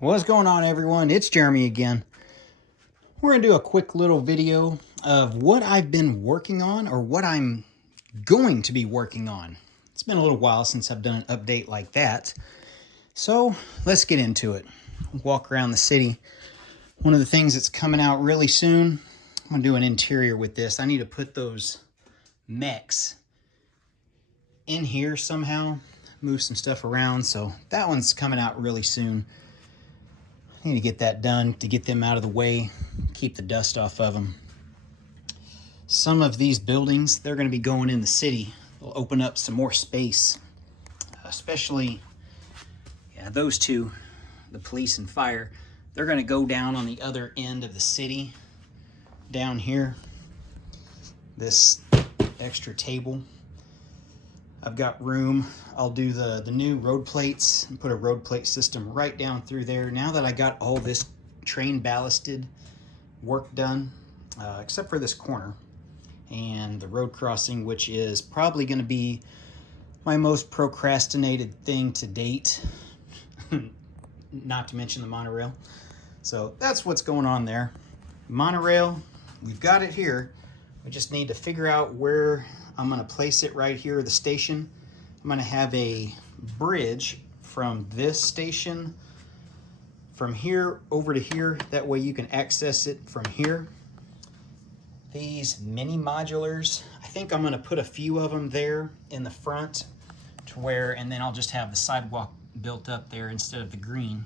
What's going on, everyone? It's Jeremy again. We're going to do a quick little video of what I've been working on or what I'm going to be working on. It's been a little while since I've done an update like that. So let's get into it. Walk around the city. One of the things that's coming out really soon, I'm going to do an interior with this. I need to put those mechs in here somehow, move some stuff around. So that one's coming out really soon. I need to get that done to get them out of the way, keep the dust off of them. Some of these buildings, they're going to be going in the city. They'll open up some more space, especially those two, the police and fire. They're going to go down on the other end of the city, down here. This extra table. I've got room. I'll do the new road plates and put a road plate system right down through there. Now that I got all this train ballasted work done, except for this corner and the road crossing, which is probably going to be my most procrastinated thing to date, not to mention the monorail. So that's what's going on there. Monorail, we've got it here. We just need to figure out where I'm going to place it right here, the station. I'm going to have a bridge from this station from here over to here. That way you can access it from here. These mini modulars, I think I'm going to put a few of them there in the front to where, and then I'll just have the sidewalk built up there instead of the green.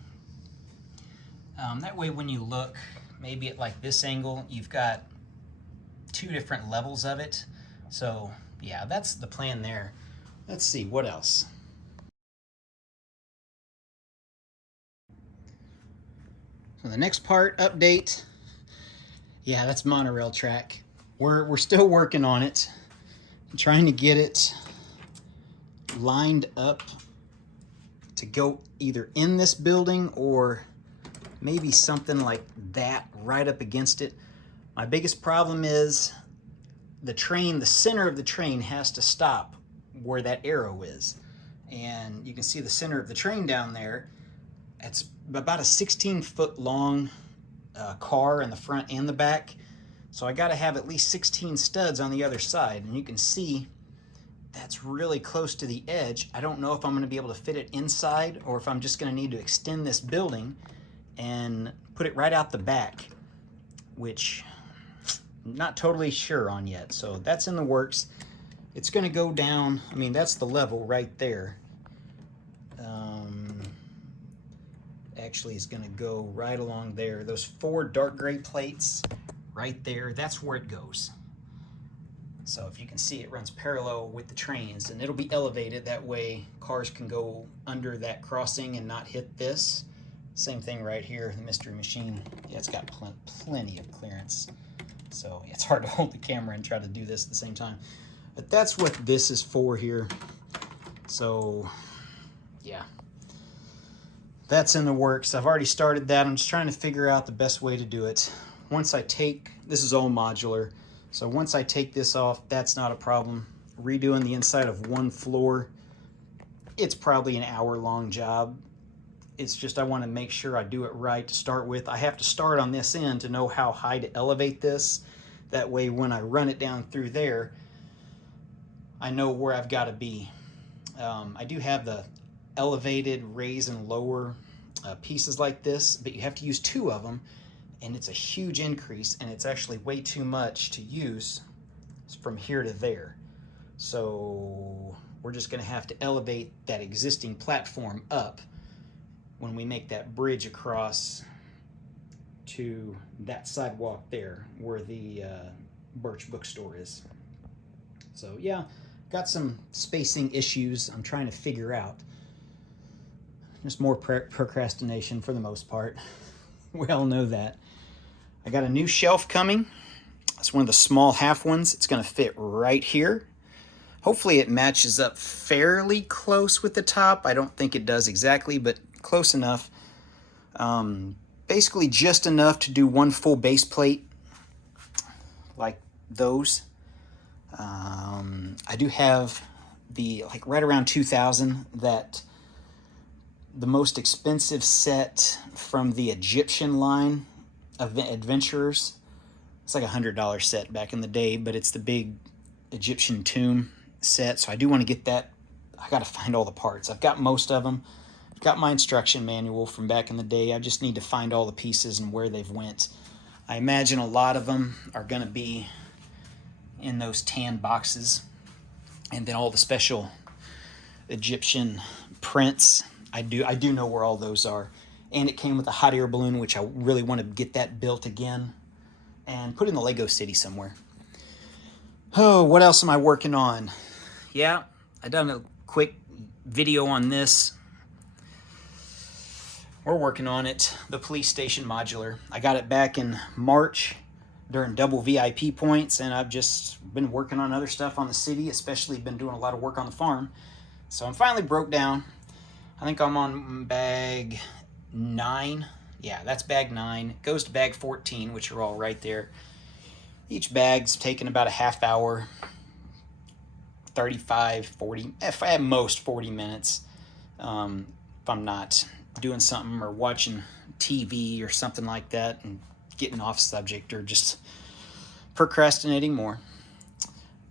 That way when you look maybe at like this angle, you've got two different levels of it. So yeah, that's the plan there. Let's see, what else? So the next part, update. Yeah, that's monorail track. We're still working on it. I'm trying to get it lined up to go either in this building or maybe something like that right up against it. My biggest problem is the train, the center of the train has to stop where that arrow is. And you can see the center of the train down there. It's about a 16-foot long car in the front and the back. So I got to have at least 16 studs on the other side. And you can see that's really close to the edge. I don't know if I'm going to be able to fit it inside or if I'm just going to need to extend this building and put it right out the back, which I'm not totally sure on yet. So that's in the works. It's going to go down. I mean, that's the level right there. Actually, it's going to go right along there. Those 4 dark gray plates right there, that's where it goes. So if you can see, it runs parallel with the trains, and it'll be elevated. That way cars can go under that crossing and not hit this. Same thing right here, the Mystery Machine. Yeah, it's got plenty of clearance. So it's hard to hold the camera and try to do this at the same time. But that's what this is for here. So yeah, that's in the works. I've already started that. I'm just trying to figure out the best way to do it. Once I take, this is all modular. So once I take this off, that's not a problem. Redoing the inside of one floor, it's probably an hour-long job. It's just I want to make sure I do it right to start with. I have to start on this end to know how high to elevate this. That way when I run it down through there, I know where I've got to be. I do have the elevated raise and lower pieces like this, but you have to use 2 of them, and it's a huge increase, and it's actually way too much to use from here to there. So we're just going to have to elevate that existing platform up when we make that bridge across to that sidewalk there where the Birch bookstore is. So yeah, got some spacing issues I'm trying to figure out. Just more procrastination for the most part. We all know that. I got a new shelf coming. It's one of the small half ones. It's going to fit right here. Hopefully it matches up fairly close with the top. I don't think it does exactly, but close enough. Basically just enough to do one full base plate like those. I do have the, like right around 2000, that the most expensive set from the Egyptian line of adventurers. It's like $100 set back in the day, but it's the big Egyptian tomb set. So I do want to get that. I got to find all the parts. I've got most of them. I've got my instruction manual from back in the day. I just need to find all the pieces and where they've went. I imagine a lot of them are going to be in those tan boxes. And then all the special Egyptian prints. I do know where all those are. And it came with a hot air balloon, which I really want to get that built again and put in the Lego City somewhere. Oh, what else am I working on? Yeah, I done a quick video on this. We're working on it, the police station modular. I got it back in March during double VIP points, and I've just been working on other stuff on the city, especially been doing a lot of work on the farm. So I'm finally broke down. I think I'm on bag 9. Yeah, that's bag 9. It goes to bag 14, which are all right there. Each bag's taking about a half hour, 35, 40, at most 40 minutes. If I'm not doing something or watching TV or something like that and getting off subject or just procrastinating more.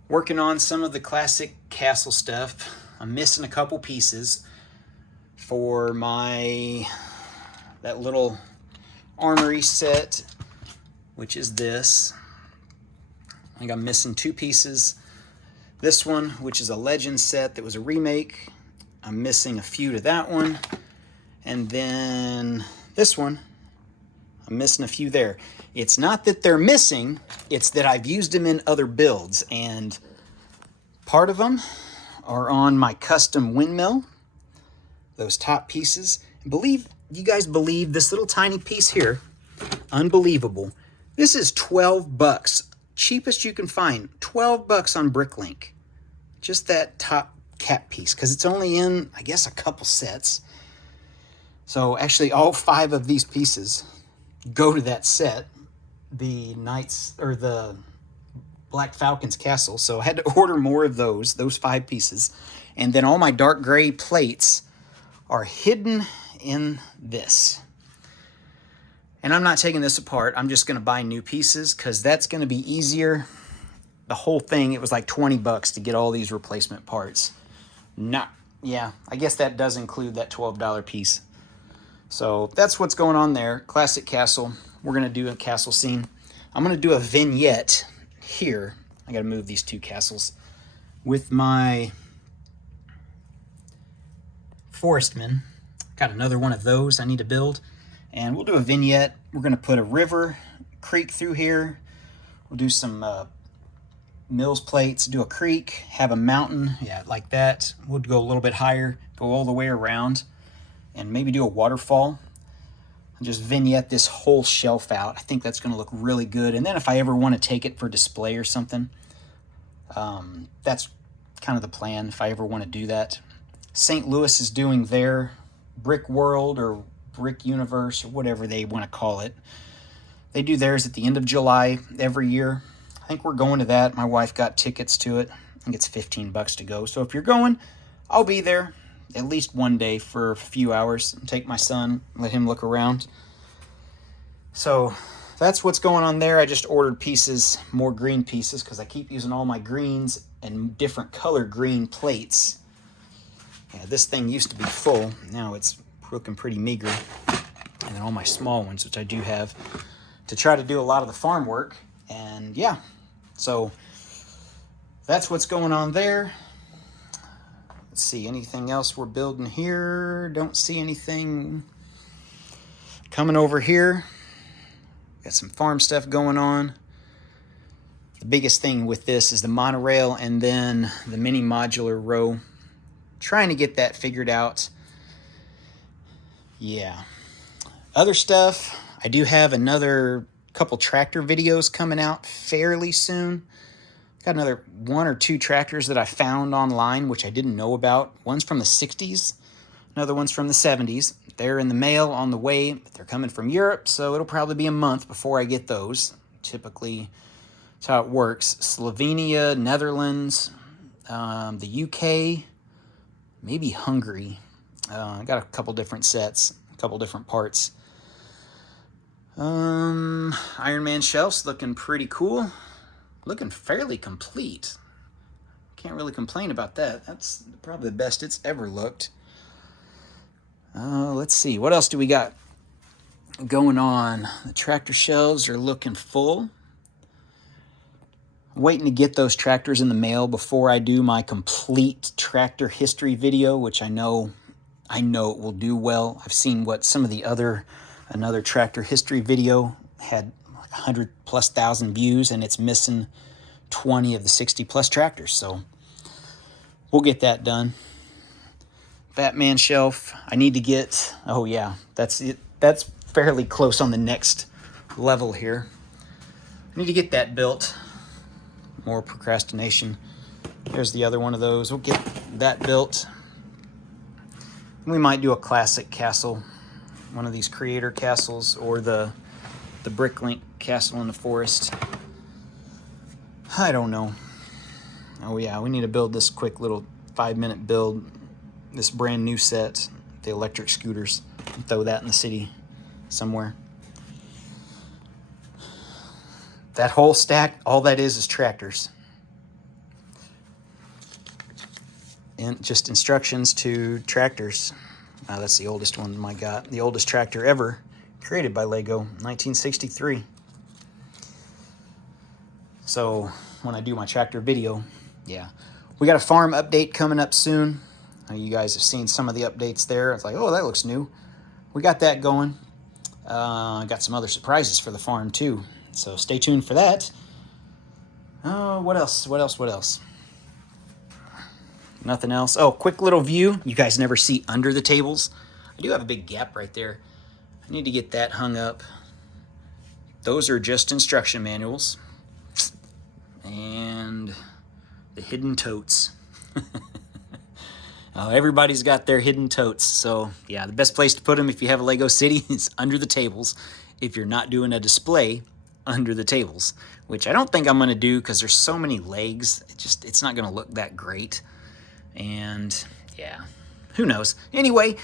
Working on some of the classic castle stuff. I'm missing a couple pieces for that little armory set, which is this. I think I'm missing 2 pieces. This one, which is a legend set that was a remake. I'm missing a few to that one. And then this one, I'm missing a few there. It's not that they're missing, it's that I've used them in other builds, and part of them are on my custom windmill, those top pieces. You guys believe this little tiny piece here, unbelievable. This is 12 bucks, cheapest you can find, 12 bucks on Bricklink. Just that top cap piece, because it's only in, I guess, a couple sets. So actually all 5 of these pieces go to that set, the Knights, or the Black Falcon's castle. So I had to order more of those 5 pieces. And then all my dark gray plates are hidden in this. And I'm not taking this apart. I'm just going to buy new pieces because that's going to be easier. The whole thing, it was like 20 bucks to get all these replacement parts. Yeah, I guess that does include that $12 piece. So that's what's going on there. Classic castle. We're going to do a castle scene. I'm going to do a vignette here. I got to move these 2 castles with my forestman. Got another one of those I need to build. And we'll do a vignette. We're going to put a river, creek through here. We'll do some mills plates, do a creek, have a mountain, yeah, like that. We'll go a little bit higher, go all the way around, and maybe do a waterfall. And just vignette this whole shelf out. I think that's going to look really good. And then if I ever want to take it for display or something, that's kind of the plan, if I ever want to do that. St. Louis is doing their Brick World or Brick Universe or whatever they want to call it. They do theirs at the end of July every year. I think we're going to that. My wife got tickets to it. I think it's 15 bucks to go. So if you're going, I'll be there at least one day for a few hours. Take my son, let him look around. So that's what's going on there. I just ordered pieces, more green pieces, because I keep using all my greens and different color green plates. Yeah, this thing used to be full. Now it's looking pretty meager. And then all my small ones, which I do have, to try to do a lot of the farm work. And yeah, so that's what's going on there. Let's see, anything else we're building here? Don't see anything coming over here. Got some farm stuff going on. The biggest thing with this is the monorail and then the mini modular row. Trying to get that figured out. Yeah. Other stuff, I do have another couple tractor videos coming out fairly soon. Got another 1 or 2 tractors that I found online, which I didn't know about. One's from the 60s, another one's from the 70s. They're in the mail on the way, but they're coming from Europe, so it'll probably be a month before I get those. Typically, that's how it works. Slovenia, Netherlands, the UK, maybe Hungary I got a couple different sets, a couple different parts. Iron Man shelves looking pretty cool. Looking fairly complete. Can't really complain about that. That's probably the best it's ever looked. Let's see, what else do we got going on? The tractor shelves are looking full. I'm waiting to get those tractors in the mail before I do my complete tractor history video, which I know it will do well. I've seen what some of the another tractor history video had like 100,000+ views, and it's missing 20 of the 60+ tractors. So we'll get that done. Batman shelf, I need to get, oh yeah, that's it. That's fairly close on the next level here. I need to get that built. More procrastination. There's the other one of those. We'll get that built. We might do a classic castle, one of these creator castles, or the Bricklink castle in the forest. I don't know. Oh yeah, we need to build this quick little 5-minute build, this brand new set, the electric scooters. Throw that in the city somewhere. That whole stack, all that is tractors. And just instructions to tractors. That's the oldest one I got. The oldest tractor ever created by Lego, 1963. So when I do my tractor video, yeah. We got a farm update coming up soon. You guys have seen some of the updates there. It's like, oh, that looks new. We got that going. I got some other surprises for the farm too. So stay tuned for that. What else? Nothing else. Oh, quick little view. You guys never see under the tables. I do have a big gap right there. I need to get that hung up. Those are just instruction manuals. And the hidden totes. Everybody's got their hidden totes. So yeah, the best place to put them if you have a Lego City is under the tables. If you're not doing a display under the tables, which I don't think I'm going to do because there's so many legs. It's not going to look that great. And yeah, who knows? Anyway,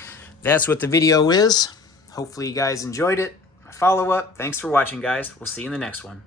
that's what the video is. Hopefully you guys enjoyed it. My follow-up. Thanks for watching, guys. We'll see you in the next one.